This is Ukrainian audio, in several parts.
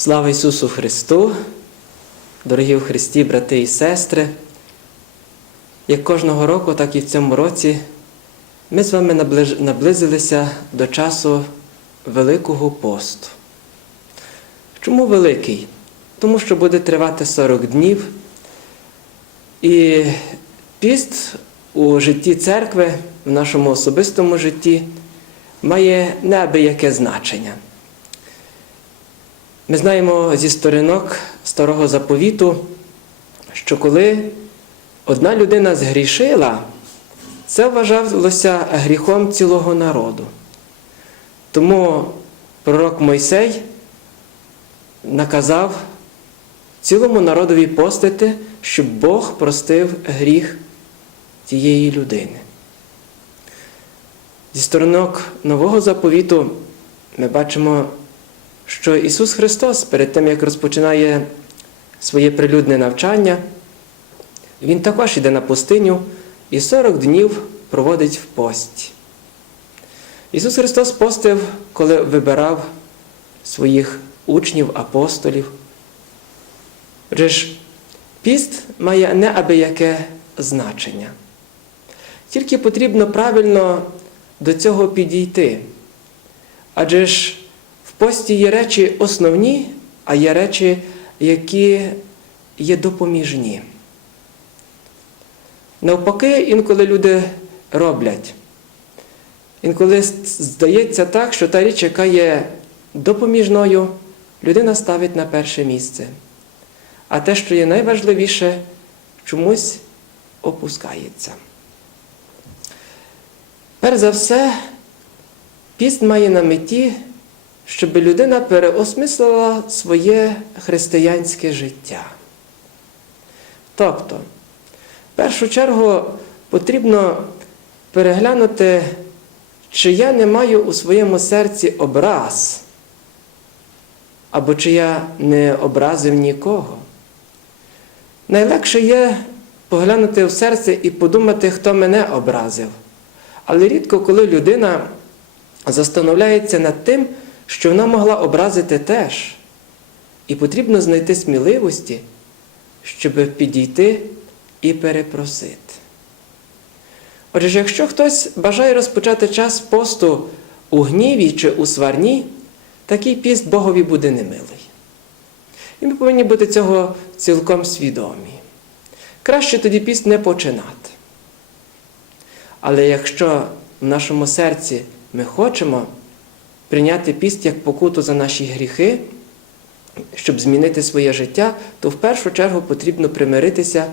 Слава Ісусу Христу, дорогі в Христі, брати і сестри. Як кожного року, так і в цьому році ми з вами наблизилися до часу Великого посту. Чому великий? Тому що буде тривати 40 днів. І піст у житті церкви, в нашому особистому житті, має неабияке значення. Ми знаємо зі сторінок старого заповіту, що коли одна людина згрішила, це вважалося гріхом цілого народу. Тому пророк Мойсей наказав цілому народові постити, щоб Бог простив гріх тієї людини. Зі сторінок нового заповіту ми бачимо що Ісус Христос перед тим, як розпочинає своє прилюдне навчання, Він також йде на пустиню і 40 днів проводить в пості. Ісус Христос постив, коли вибирав своїх учнів, апостолів. Отже піст має неабияке значення. Тільки потрібно правильно до цього підійти. Адже ж пості є речі основні, а є речі, які є допоміжні. Навпаки, інколи люди роблять. Інколи здається так, що та річ, яка є допоміжною, людина ставить на перше місце. А те, що є найважливіше, чомусь опускається. Перш за все, піст має на меті щоб людина переосмислила своє християнське життя. Тобто, в першу чергу потрібно переглянути, чи я не маю у своєму серці образ, або чи я не образив нікого. Найлегше є поглянути в серце і подумати, хто мене образив. Але рідко, коли людина застановляється над тим, що вона могла образити теж. І потрібно знайти сміливості, щоб підійти і перепросити. Отже, якщо хтось бажає розпочати час посту у гніві чи у сварні, такий піст Богові буде немилий. І ми повинні бути цього цілком свідомі. Краще тоді піст не починати. Але якщо в нашому серці ми хочемо, прийняти піст як покуту за наші гріхи, щоб змінити своє життя, то в першу чергу потрібно примиритися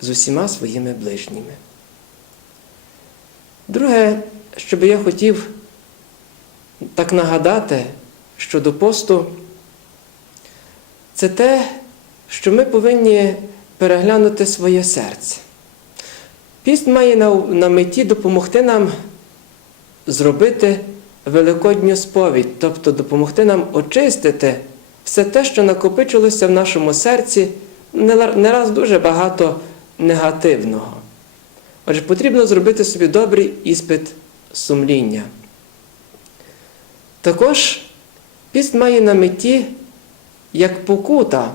з усіма своїми ближніми. Друге, що би я хотів так нагадати щодо посту, це те, що ми повинні переглянути своє серце. Піст має на, меті допомогти нам зробити великодню сповідь, тобто допомогти нам очистити все те, що накопичилося в нашому серці, не раз дуже багато негативного. Отже, потрібно зробити собі добрий іспит сумління. Також піст має на меті як покута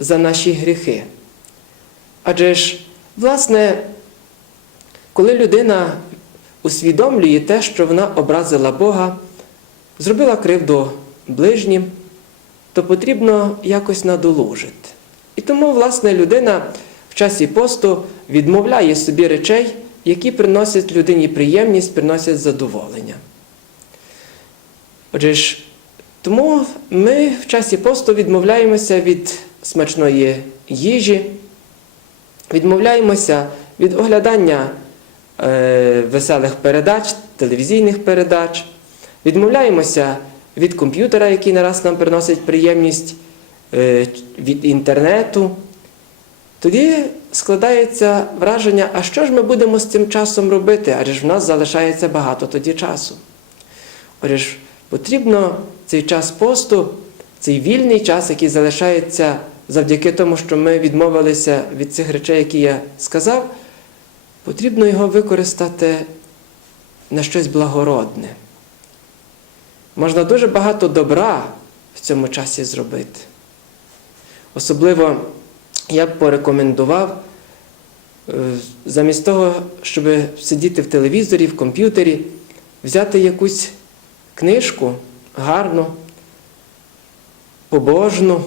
за наші гріхи. Адже ж, власне, коли людина усвідомлює те, що вона образила Бога, зробила кривду ближнім, то потрібно якось надолужити. І тому, власне, людина в часі посту відмовляє собі речей, які приносять людині приємність, приносять задоволення. Отже ж, тому ми в часі посту відмовляємося від смачної їжі, відмовляємося від оглядання веселих передач, телевізійних передач, відмовляємося від комп'ютера, який нараз нам приносить приємність е, від інтернету. Тоді складається враження, а що ж ми будемо з цим часом робити? Адже ж в нас залишається багато тоді часу. Отже потрібно цей час посту, цей вільний час, який залишається завдяки тому, що ми відмовилися від цих речей, які я сказав потрібно його використати на щось благородне. Можна дуже багато добра в цьому часі зробити. Особливо я б порекомендував, е, замість того, щоб сидіти в телевізорі, в комп'ютері, взяти якусь книжку гарну, побожну,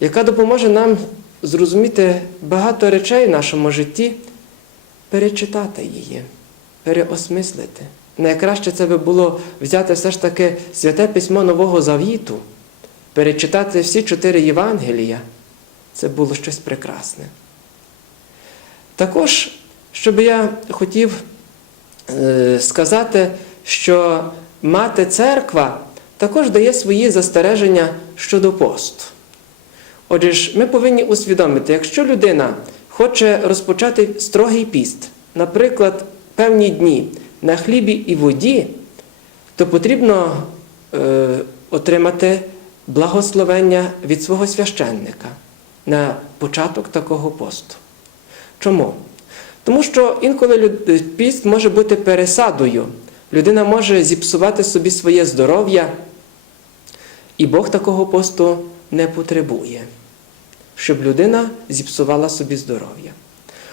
яка допоможе нам зрозуміти багато речей в нашому житті, перечитати її, переосмислити. Найкраще це би було взяти все ж таки святе письмо Нового Завіту, перечитати всі чотири Євангелія. Це було щось прекрасне. Також, що би я хотів е, сказати, що мати церква також дає свої застереження щодо посту. Отже ж, ми повинні усвідомити, якщо людина хоче розпочати строгий піст, наприклад, певні дні на хлібі і воді, то потрібно е, отримати благословення від свого священника на початок такого посту. Чому? Тому що інколи піст може бути пересадою. Людина може зіпсувати собі своє здоров'я, і Бог такого посту не потребує, щоб людина зіпсувала собі здоров'я.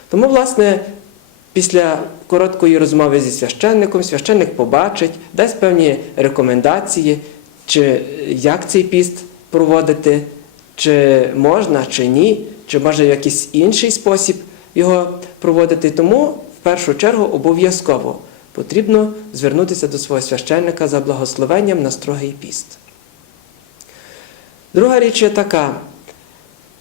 Тому, власне, після короткої розмови зі священником, священник побачить, дасть певні рекомендації, чи як цей піст проводити, чи можна, чи ні, чи може якийсь інший спосіб його проводити. Тому в першу чергу обов'язково потрібно звернутися до свого священника за благословенням на строгий піст. Друга річ є така.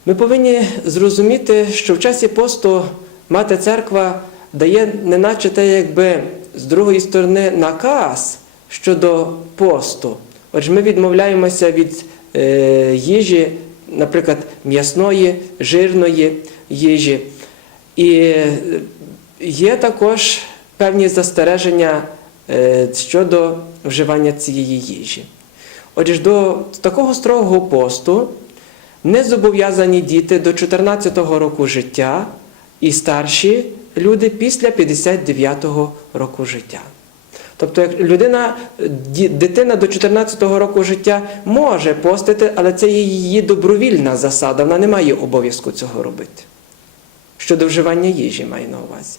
Ми повинні зрозуміти, що в часі посту мати церква дає неначе те, якби з другої сторони наказ щодо посту. Отже, ми відмовляємося від е, їжі, наприклад, м'ясної, жирної їжі. І е, є також певні застереження е, щодо вживання цієї їжі. Отже, до такого строгого посту не зобов'язані діти до 14-го року життя і старші люди після 59-го року життя. Тобто, людина, дитина до 14-го року життя може постити, але це її добровільна засада, вона не має обов'язку цього робити. Щодо вживання їжі маю на увазі.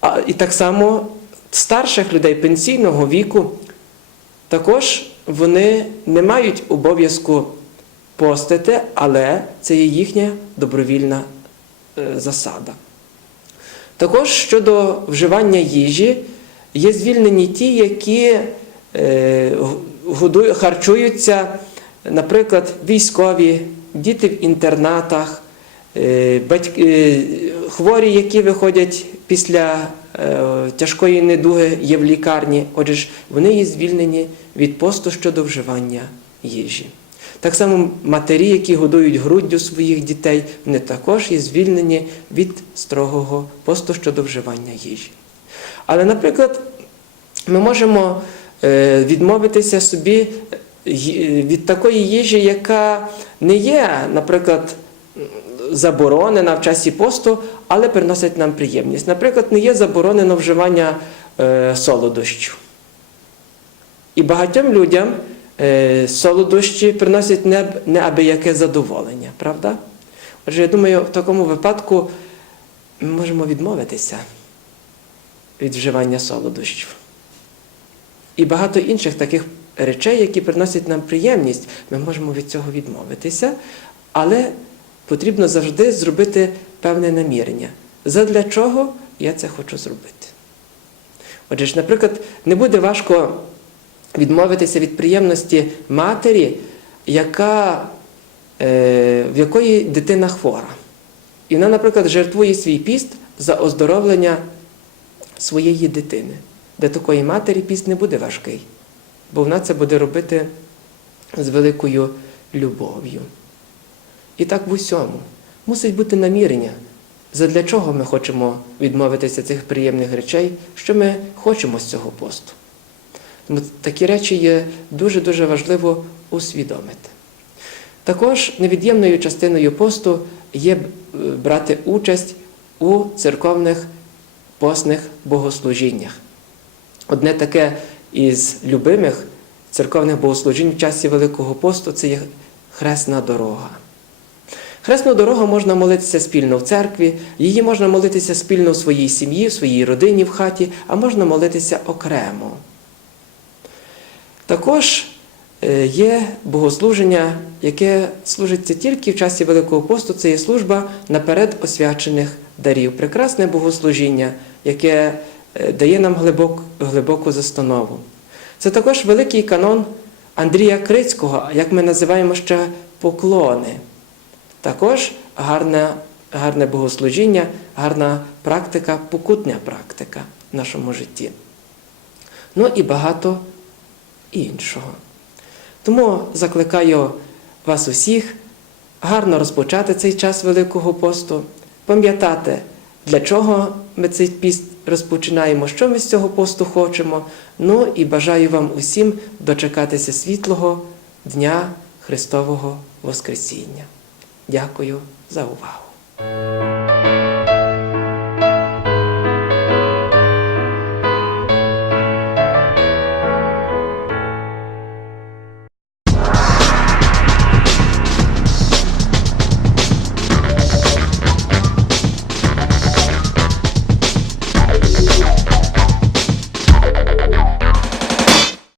А, і так само старших людей пенсійного віку також вони не мають обов'язку постити, але це є їхня добровільна е, засада. Також щодо вживання їжі є звільнені ті, які е, харчуються, наприклад, військові, діти в інтернатах, е, хворі, які виходять після тяжкої недуги, є в лікарні. Отже, вони є звільнені від посту щодо вживання їжі. Так само матері, які годують груддю своїх дітей, вони також є звільнені від строгого посту щодо вживання їжі. Але, наприклад, ми можемо е, відмовитися собі від такої їжі, яка не є, наприклад, заборонена в часі посту, але приносить нам приємність. Наприклад, не є заборонено вживання е, солодощів. І багатьом людям е, солодощі приносять не, неабияке задоволення, правда? Отже, я думаю, в такому випадку ми можемо відмовитися від вживання солодощів. І багато інших таких речей, які приносять нам приємність, ми можемо від цього відмовитися, але потрібно завжди зробити певне намірення. Задля чого я це хочу зробити? Отже наприклад, не буде важко відмовитися від приємності матері, яка, е, в якої дитина хвора. І вона, наприклад, жертвує свій піст за оздоровлення своєї дитини. Для такої матері піст не буде важкий, бо вона це буде робити з великою любов'ю. І так в усьому мусить бути намірення, задля чого ми хочемо відмовитися цих приємних речей, що ми хочемо з цього посту. Тому такі речі є дуже-дуже важливо усвідомити. Також невід'ємною частиною посту є брати участь у церковних постних богослужіннях. Одне таке із любимих церковних богослужінь в часі Великого посту це є хресна дорога. Хресну дорогу можна молитися спільно в церкві, її можна молитися спільно в своїй сім'ї, в своїй родині в хаті, а можна молитися окремо. Також е, є богослуження, яке служиться тільки в часі Великого посту, це є служба наперед освячених дарів. Прекрасне богослужіння, яке е, дає нам глибок, глибоку застанову. Це також великий канон Андрія Крицького, як ми називаємо ще поклони. Також гарне, гарне богослужіння, гарна практика, покутня практика в нашому житті. Ну і багато іншого. Тому закликаю вас усіх гарно розпочати цей час Великого посту, пам'ятати, для чого ми цей піст розпочинаємо, що ми з цього посту хочемо. Ну і бажаю вам усім дочекатися світлого Дня Христового Воскресіння. Дякую за увагу.